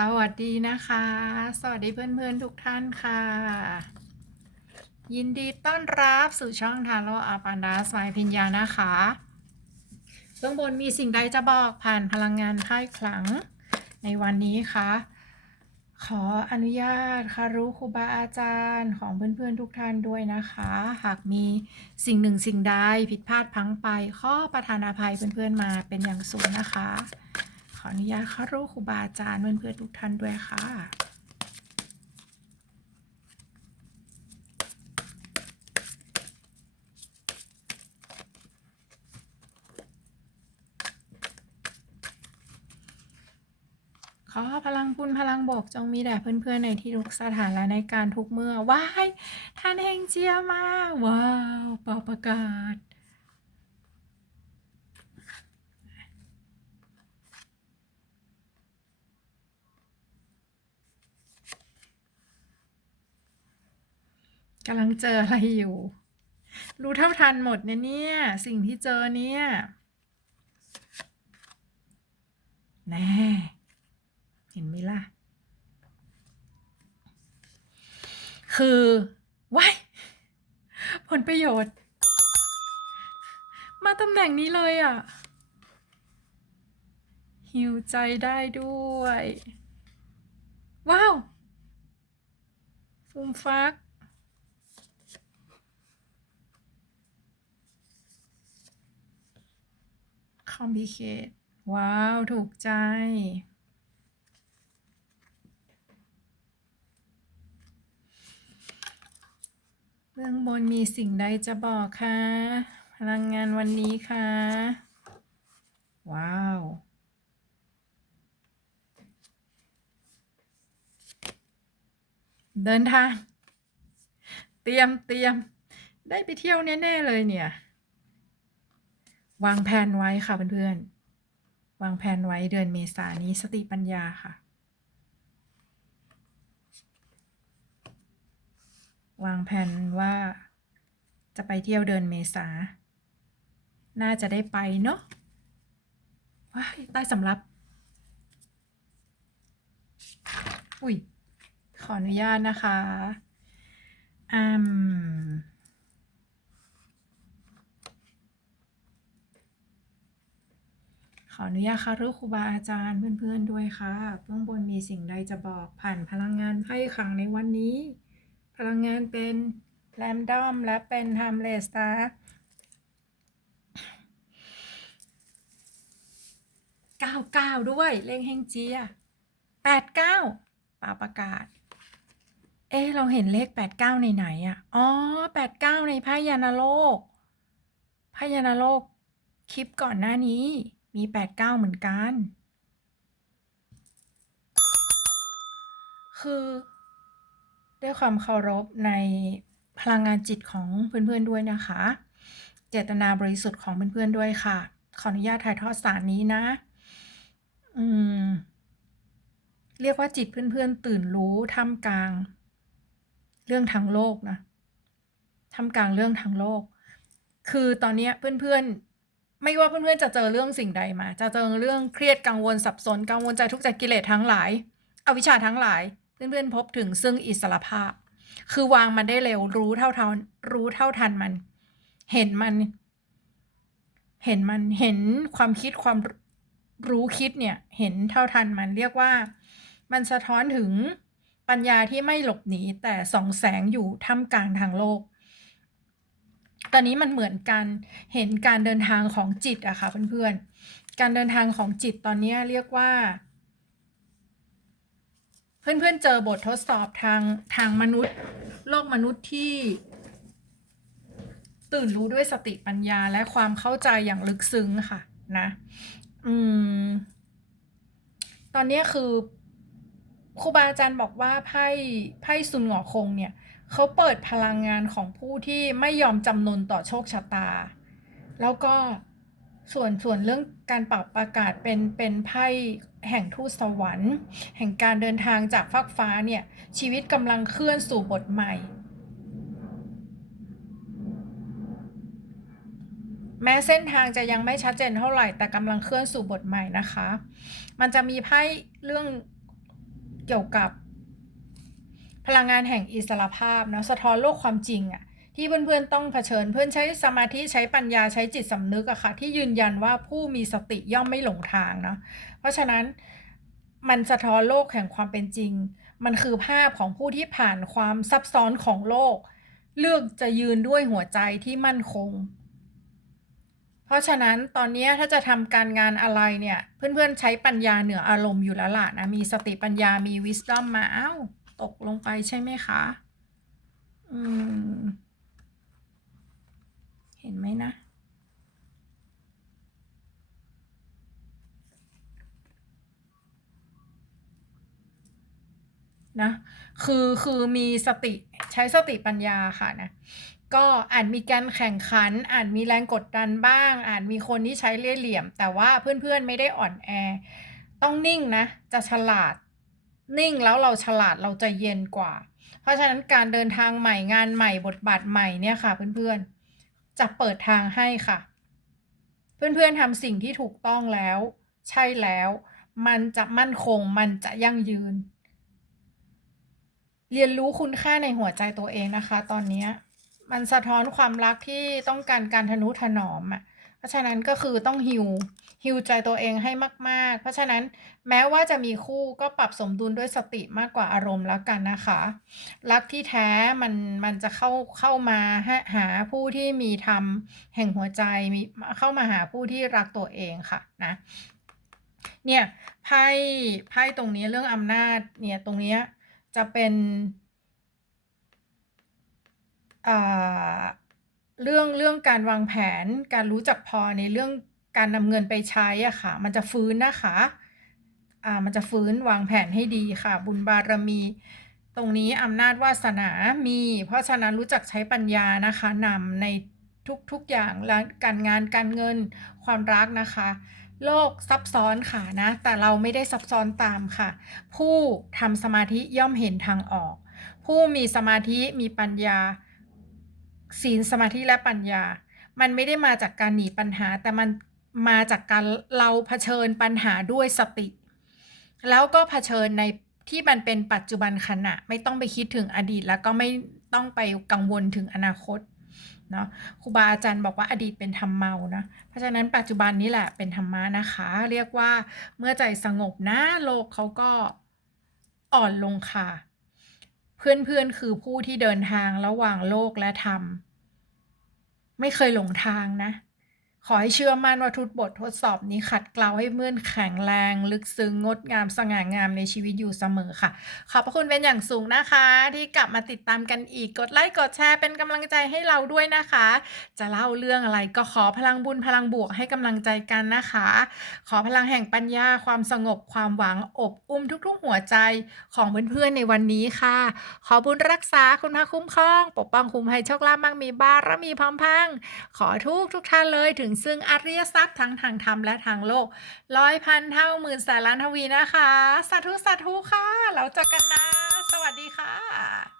สวัสดีนะคะ สวัสดีเพื่อนๆทุกท่านค่ะ ยินดีต้อนรับสู่ช่องทาโร่อาปันดาสไมพิญญานะคะเบื้องบนมีสิ่งใดจะบอกผ่านพลังงานไพ่ขลัง ในวันนี้คะขออนุญาตคารุครูบาอาจารย์ของเพื่อนๆทุกท่านด้วยนะคะ หากมีสิ่งหนึ่งสิ่งใดผิดพลาดพังไปข้อประธานอภัยเพื่อนๆมาเป็นอย่างสูงนะคะ ออนุญาตคารุครูบาอาจารย์เพื่อนๆทุกท่านด้วยค่ะขอพลังบุญพลังบวกจงมีแด่เพื่อนๆ ในที่ทุกสถานและในการทุกเมื่อว้ายท่านเฮงเจียมาว้าวเป่าประกาศ กำลังเจออะไรอยู่ รู้เท่าทันหมดเนี่ยเนี่ย สิ่งที่เจอเนี่ยแน่เห็นไหมล่ะ คือว้ายผลประโยชน์ มาตำแหน่งนี้เลยอะ หิวใจได้ด้วย ว้าวฟูมฟัก คอมพิเคตว้าว ถูกใจเบื้องบนมีสิ่งใดจะบอกคะ พลังงานวันนี้คะ ว้าวเดินทาง เตรียมเตรียม ได้ไปเที่ยวแน่ ๆ เลยเนี่ย วางแผนไว้ค่ะเพื่อนๆ วางแผนไว้เดือนเมษานนี้สติปัญญาค่ะ วางแผนว่าจะไปเที่ยวเดือนเมษา น่าจะได้ไปเนาะ ว้ายใต้สำรับ อุ้ย ขออนุญาตนะคะอืม ขออนุญาตค่ะรูครูบาอาจารย์เพื่อนๆด้วยค่ะเบื้องบนมีสิ่งใดจะบอกผ่านพลังงานไพ่ขังในวันนี้ พลังงานเป็นแรมดอมและเป็นไทม์เลสตาเก้าเก้าด้วยเลขเฮงเจียแปดเก้าป่าประกาศ เอ๊เราเห็นเลขแปดเก้าในไหนอะ อ๋อแปดเก้าในพ่ยานาโลกพ่ยานาโลกคลิปก่อนหน้านี้ มีแปดเก้าเหมือนกัน คือด้วยความเคารพในพลังงานจิตของเพื่อนๆด้วยนะคะ เจตนาบริสุทธิ์ของเพื่อนๆด้วยค่ะ ขออนุญาตถ่ายทอดสารนี้นะ อืม เรียกว่าจิตเพื่อนๆตื่นรู้ท่ามกลาง เรื่องทางโลกนะท่ามกลางเรื่องทางโลก คือตอนนี้เพื่อนๆ ไม่ว่าเพื่อนๆจะเจอเรื่องสิ่งใดมา จะเจอเรื่องเครียดกังวลสับสนกังวลใจทุกข์ใจกิเลสทั้งหลายอวิชชาทั้งหลาย เพื่อนๆพบถึงซึ่งอิสรภาพ คือวางมันได้เร็วรู้เท่าทันรู้เท่าทันมัน เห็นมัน เห็นมันเห็นความคิดความรู้คิดเนี่ย เห็นเท่าทันมันเรียกว่า มันสะท้อนถึงปัญญาที่ไม่หลบหนีแต่ส่องแสงอยู่ท่ามกลางทางโลก ตอนนี้มันเหมือนการเห็นการเดินทางของจิตอะค่ะเพื่อนๆ การเดินทางของจิตตอนนี้เรียกว่า เพื่อนๆเจอบททดสอบทางทางมนุษย์ โลกมนุษย์ที่ ตื่นรู้ด้วยสติปัญญาและความเข้าใจอย่างลึกซึ้งค่ะนะ อืม ตอนนี้คือ ครูบาอาจารย์บอกว่าไพ่ไพ่ซุนหงอคงเนี่ยเขาเปิดพลังงานของผู้ที่ไม่ยอมจำนนต่อโชคชะตา แล้วก็ส่วนส่วนเรื่องการปรับประกาศเป็นเป็นไพ่แห่งทูตสวรรค์ แห่งการเดินทางจากฟากฟ้าเนี่ย ชีวิตกำลังเคลื่อนสู่บทใหม่ แม้เส้นทางจะยังไม่ชัดเจนเท่าไหร่แต่กำลังเคลื่อนสู่บทใหม่นะคะ มันจะมีไพ่เรื่อง เกี่ยวกับ พลังงานแห่งอิสรภาพเนาะสะท้อนโลกความจริงอะที่เพื่อนๆต้องเผชิญเพื่อนใช้สมาธิใช้ปัญญาใช้จิตสำนึกอะค่ะ ที่ยืนยันว่าผู้มีสติย่อมไม่หลงทางเนาะเพราะฉะนั้นมันสะท้อนโลกแห่งความเป็นจริง มันคือภาพของผู้ที่ผ่านความซับซ้อนของโลก เลือกจะยืนด้วยหัวใจที่มั่นคง เพราะฉะนั้นตอนนี้ถ้าจะทำการงานอะไรเนี่ย เพื่อนๆใช้ปัญญาเหนืออารมณ์อยู่แล้วล่ะนะ มีสติปัญญามี wisdom มาอ้าวตกลงไปใช่ไหมคะ อืม เห็นไหมนะนะคือคือมีสติใช้สติปัญญาค่ะนะ ก็อาจมีการแข่งขัน อาจมีแรงกดดันบ้าง อาจมีคนที่ใช้เล่ห์เหลี่ยม แต่ว่าเพื่อนๆไม่ได้อ่อนแอ ต้องนิ่งนะ จะฉลาด นิ่งแล้วเราฉลาดเราจะเย็นกว่า เพราะฉะนั้นการเดินทางใหม่งานใหม่บทบาทใหม่เนี่ยค่ะ เพื่อนๆ จะเปิดทางให้ค่ะ เพื่อนๆทำสิ่งที่ถูกต้องแล้ว ใช่แล้ว มันจะมั่นคง มันจะยั่งยืน เรียนรู้คุณค่าในหัวใจตัวเองนะคะ ตอนนี้ มันสะท้อนความรักที่ต้องการการทนุถนอมอะเพราะฉะนั้นก็คือต้อง heal heal ใจตัวเองให้มาก ๆ เพราะฉะนั้นแม้ว่าจะมีคู่ก็ปรับสมดุลด้วยสติมากกว่าอารมณ์แล้วกันนะคะ รักที่แท้มันมันจะเข้าเข้ามาหาหาผู้ที่มีธรรมแห่งหัวใจมีเข้ามาหาผู้ที่รักตัวเองค่ะนะเนี่ยไพ่ไพ่ตรงนี้เรื่องอำนาจเนี่ยตรงนี้จะเป็น เรื่องเรื่องการวางแผนการรู้จักพอในเรื่องการนำเงินไปใช้อะค่ะ มันจะฟื้นนะคะอ่ามันจะฟื้นวางแผนให้ดีค่ะ บุญบารมี ตรงนี้อำนาจวาสนามี เพราะฉะนั้นรู้จักใช้ปัญญานะคะนำในทุกๆอย่างและการงานการเงินความรักนะคะ โลกซับซ้อนค่ะนะ แต่เราไม่ได้ซับซ้อนตามค่ะ ผู้ทำสมาธิย่อมเห็นทางออก ผู้มีสมาธิมีปัญญา ศีลสมาธิและปัญญา มันไม่ได้มาจากการหนีปัญหา แต่มันมาจากการเราเผชิญปัญหาด้วยสติ แล้วก็เผชิญในที่มันเป็นปัจจุบันขณะ ไม่ต้องไปคิดถึงอดีต แล้วก็ไม่ต้องไปกังวลถึงอนาคตเนาะครูบาอาจารย์บอกว่าอดีตเป็นธรรมเมานะเพราะฉะนั้นปัจจุบันนี้แหละเป็นธรรมะนะคะ เรียกว่าเมื่อใจสงบนะโลกเขาก็อ่อนลงค่ะ เพื่อนๆคือผู้ที่เดินทางระหว่างโลกและธรรม ไม่เคยหลงทางนะ ขอให้เชื่อมั่นว่าทุกบททดสอบนี้ขัดเกลาให้เพื่อนแข็งแรง ลึกซึ้งงดงามสง่างามในชีวิตอยู่เสมอค่ะ ขอบพระคุณเป็นอย่างสูงนะคะ ที่กลับมาติดตามกันอีกกดไลค์กดแชร์เป็นกำลังใจให้เราด้วยนะคะ จะเล่าเรื่องอะไรก็ขอพลังบุญพลังบวกให้กำลังใจกันนะคะ ขอพลังแห่งปัญญาความสงบความหวังอบอุ้มทุกๆหัวใจของเพื่อนๆในวันนี้ค่ะ ขอบุญรักษาคุณพระคุ้มครอง ปกป้องคุ้มภัยโชคลาภมั่งมีบารมีพร้อมพังขอทุกทุกท่านเลยถึงซึ่งอริยทรัพย์ทั้งทางธรรมและทางโลกร้อยพันเท่าหมื่นแสนล้านทวีนะคะ สาธุสาธุค่ะ เราเจอกันนะ สวัสดีค่ะ